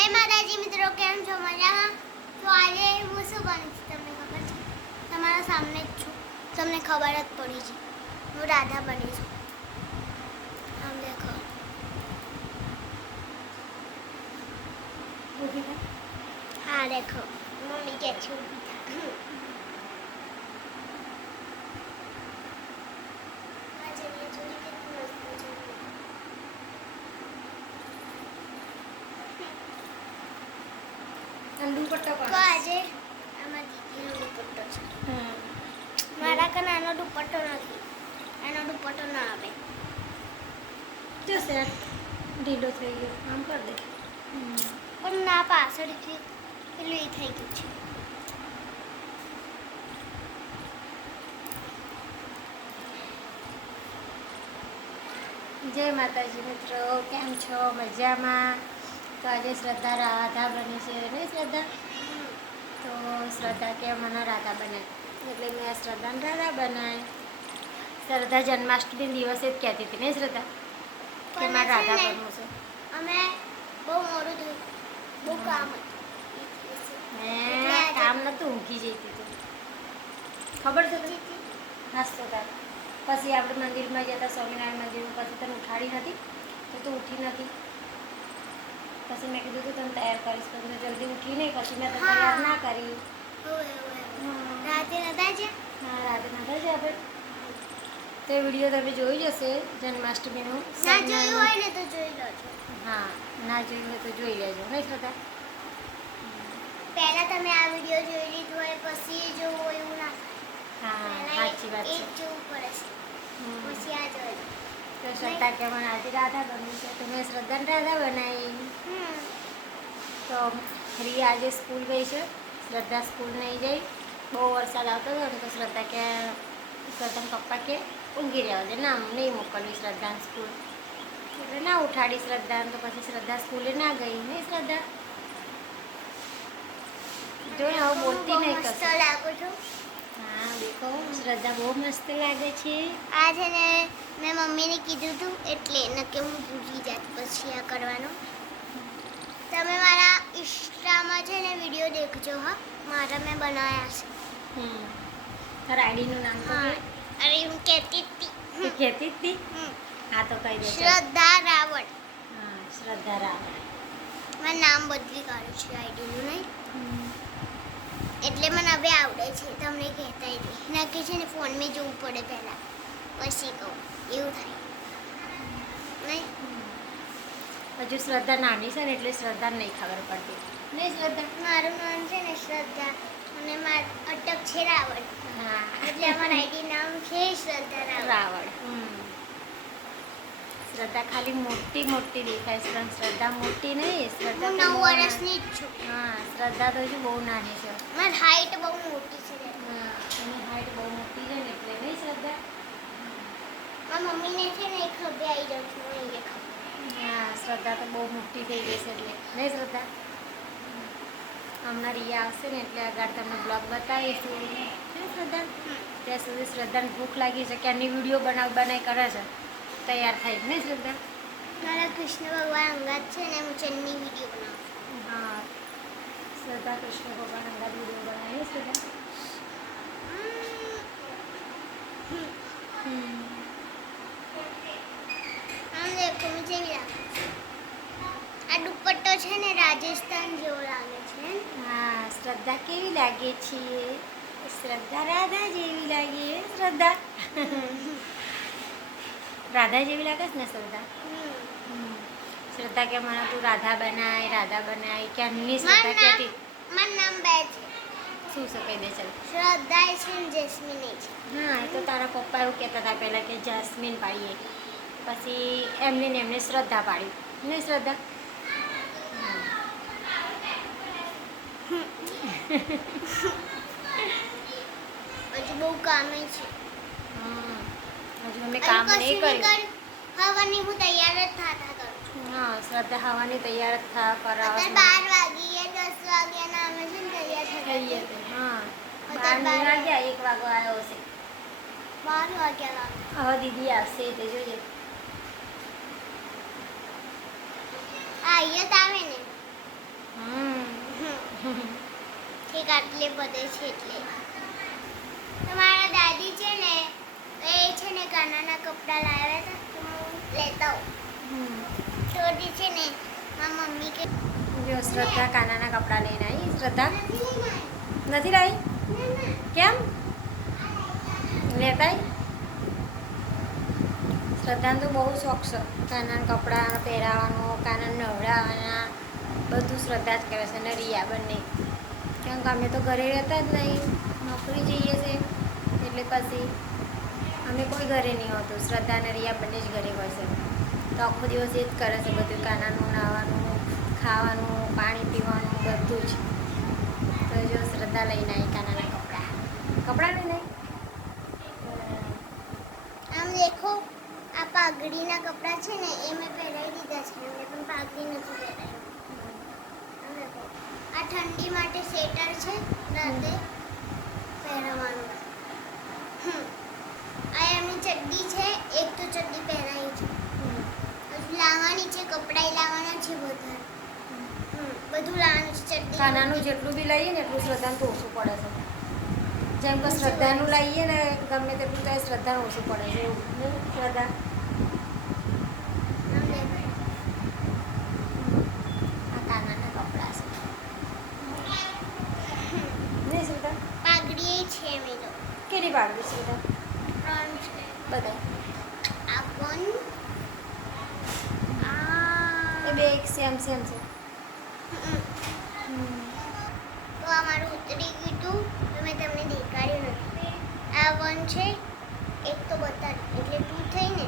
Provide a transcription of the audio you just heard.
જય માતાજી મિત્રો, કેમ છો? મજામાં? તો આજે હું શું બનું છું તમને ખબર છે? તમારા સામે જ છું, તમને ખબર જ પડી છે. હું રાધા બની છું. આમ દેખો. હા દેખો, મમ્મી કે છે ઊભી થા. આ જગ્યા જોઈ કેટલી મસ્ત છે. દુપટ્ટો તો આજે આમાં દીદીનો દુપટ્ટો છે. મારા કને આનો દુપટ્ટો નથી. આનો દુપટ્ટો ના આવે. જશે ઢીલો થઈ ગયો, આમ કર દે. પણ ના પાછળથી પેલું એ થઈ ગયું છે. જય માતાજી મિત્રો, કેમ છો? મજામાં? તો આજે શ્રદ્ધા રાધા બની છે નહીં શ્રદ્ધા? તો શ્રદ્ધા કે મને રાધા બનાય એટલે મેં આ શ્રદ્ધાને રાધા બનાવી. શ્રદ્ધા જન્માષ્ટમી દિવસે જ કહેતી હતી નહીં શ્રદ્ધા કે પણ મારે રાધા છે ને, બનવું છે. અમે બહુ મોડું થયું, બહુ કામ હતું. મેં કામ નતું, ઊંઘી જતી હતી. ખબર છે તને? નાસ્તો તાર પછી આપણે મંદિરમાં જતા સ્વામિનારાયણ મંદિરમાં, પછી તને ઉઠાડી નથી તો તું ઉઠી નથી. પછી મેં કીધું તું તને તૈયાર કરીશ, પણ જલ્દી ઉઠી નહીં. પછી મેં તને તૈયાર ના કરી. રાતે નતા છે. હા, રાતે નતા જ આપણે તે વિડીયો તમે જોઈ જશે જન્માષ્ટમીનું. ના જોયું હોય ને તો જોઈ લો. હા, ના જોયું હોય તો જોઈ લેજો નહીં શ્રદ્ધા? પહેલા તમે આ વિડીયો જોઈ લીધું હોય પછી એ જોવું હોય એવું ના હા, થાય. સાચી વાત એ છે. જ જોવું પડે છે. પછી આ જોઈ લો. તો શ્રદ્ધા કે મને આજે રાધા બનવી છે તો મેં શ્રદ્ધાને રાધા બનાવી. તો રિયા આજે સ્કૂલ ગઈ છે, શ્રદ્ધા સ્કૂલ નહીં જઈ. બહુ વરસાદ આવતો હતો ને તો શ્રદ્ધા કે શ્રદ્ધાના પપ્પા કે ઊંઘી રહેવા દે, ના નહીં મોકલવી શ્રદ્ધાને સ્કૂલ. એટલે ના ઉઠાડી શ્રદ્ધાને, તો પછી શ્રદ્ધા સ્કૂલે ના ગઈ નહીં શ્રદ્ધા? જો ને હવે બોલતી નહીં મસ્ત કશું. લાગુ છું. હા દેખો, શ્રદ્ધા બહુ મસ્ત લાગે છે. આ છે ને મેં મમ્મીને કીધું હતું એટલે નકે હું ભૂલી જાત પછી આ કરવાનું. તમે મારા ઇન્સ્ટામાં છે ને વિડીયો દેખજો. હા, મારા મેં બનાવ્યા છે. તારા આઈડીનું નામ તો હા, કે? અરે હું કહેતી હતી. તું કહેતી જ હતી? હા તો કહી દે ચાલ. શ્રદ્ધા રાવળ. હા, શ્રદ્ધા રાવળ. મેં નામ બદલી કાઢ્યું છે આઈડીનું નહીં, એટલે મને હવે આવડે છે. તમને કહેતા હતી નક્કી છે ને ફોનમાં જોવું પડે પહેલાં પછી કહું, એવું થાય નહીં. હજુ શ્રદ્ધા નાની છે ને એટલે શ્રદ્ધાને નહીં ખબર પડતી નહીં શ્રદ્ધા? મારું નામ છે ને શ્રદ્ધા અને અટક છે રાવળ. હા, એટલે અમારા આઈડી નામ છે શ્રદ્ધા રાવળ. રાવળ. શ્રદ્ધા ખાલી મોટી મોટી દેખાય છે, પણ શ્રદ્ધા મોટી નહીં. શ્રદ્ધા હું તો 9 બહુ વર્ષની જ છું. હા, શ્રદ્ધા તો હજુ બહુ નાની છે. મારી હાઈટ બહુ મોટી છે. હા, એની હાઈટ બહુ મોટી છે ને એટલે નહીં શ્રદ્ધા? મારી મમ્મીને છે ને એક ખભે આવી જાઉં છું નહીં એ ખબર. હા, શ્રદ્ધા તો બહુ મોટી થઈ ગઈ છે એટલે નહીં શ્રદ્ધા? હમણાં રિયા આવશે ને એટલે આગળ તમને બ્લોગ બતાવીશું નહીં શ્રદ્ધા? ત્યાં સુધી શ્રદ્ધાને ભૂખ લાગી છે, ક્યાંની વિડીયો બનાવી કરે છે, તૈયાર થાય નહીં શ્રદ્ધા? મારા કૃષ્ણ ભગવાન અંગાત છે ને હું ચન્ની વિડીયો બનાવું છું. હા, શ્રદ્ધા કૃષ્ણ ભગવાન અંગાત વિડીયો બનાવી શ્રદ્ધા. આમ દેખો હું જેવી લાગે. આ દુપટ્ટો છે ને રાજસ્થાન જેવો લાગે છે. હા, શ્રદ્ધા કેવી લાગે છે? શ્રદ્ધા રાધા જેવી લાગે. શ્રદ્ધા રાધા જેવી લાગે છે ને શ્રદ્ધા? શ્રદ્ધા કે મને તું રાધા બનાય ક્યાંની શ્રદ્ધા કહેતી. મારું નામ બે છે. શું છે કહી દે ચાલ. શ્રદ્ધા છે ને જેસ્મીન છે. હા, એ તો તારા પપ્પા એવું કહેતા હતા પહેલાં કે જાસ્મીન પાડીએ, પછી એમને ને એમને શ્રદ્ધા પાડી નહીં શ્રદ્ધા? હજુ બહુ કામ છે. હજુ અમે કામ નહીં કર્યું. હવાની હું તૈયાર જ થતા કરું છું. હા, શ્રદ્ધા હવાની તૈયાર જ થવા કરાવે. અત્યારે 12 વાગી 10 વાગ્યાના અમે છે ને તૈયાર થતા. હા, 12 નહીં વાગ્યા, 1 વાગો આવ્યો હશે. 12 વાગ્યા લાગે. હવે દીદી આવશે તે જોઈએ. આ અહીંયા જ આવે ને. આટલે બધે છે એટલે તમારા દાદી છે ને એ છે ને કાનાના કપડાં લાવ્યા હતા તો હું લેતા આવું તો દી છે ને મારા મમ્મી કે જો શ્રદ્ધા કાનાના કપડાં લઈને આવી. શ્રદ્ધા નથી લઈને નથી લાવી? આવી. કેમ લેતા આવી? શ્રદ્ધાને તો બહુ શોખ છે કાનાના કપડાં પહેરાવાનો, કાનાને નવડાવવાના, બધું શ્રદ્ધા જ કરે છે ને રિયા બંને. કેમ કે અમે તો ઘરે રહેતા જ નહીં, નોકરી જઈએ છે એટલે પછી અમે કોઈ ઘરે નહીં હોતું. શ્રદ્ધા અને રિયા બંને જ ઘરે હોય છે તો આખો દિવસ એ જ કરે છે બધું, કાનાનું નાહવાનું, ખાવાનું, પાણી પીવાનું બધું જ. તો જો શ્રદ્ધા લઈને આવી કાનાના કપડાં લઈને આવી. આમ દેખો આ પાઘડીના કપડાં છે ને એ મેં પહેરાવી દીધા છે મેં પણ પાઘડી નથી પહેરાવી. આમ દેખો આ ઠંડી માટે સ્વેટર છે રાતે પહેરવાનું. આ એમની ચડ્ડી છે, એક તો ચડ્ડી પહેરાવી છે, હજુ લાવવાની છે, કપડાં લાવવાના છે બધા. બધું લાવવાનું છે ચડ્ડી. કાનાનું જેટલું બી લઈએ ને એટલું શ્રદ્ધાને તો ઓછું પડે છે. જેમ કે શ્રદ્ધાનું લઈએ ને ગમે તેટલું તો એ શ્રદ્ધાને ઓછું પડે છે એવું નહીં શ્રદ્ધા? આમ દેખો આ કાનાના કપડાં છે નહીં શ્રદ્ધા? પાઘડી છે મેં તો કેટલી પાડવી શ્રદ્ધા? 3 છે. બધા આ પણ એ બે એક સેમ છે. તો આ મારું ઉતરી ગયું હતું તો મેં તમને દેખાડ્યું નથી. આ 1 છે, એક તો બતાડ્યું એટલે 2 થઈ ને.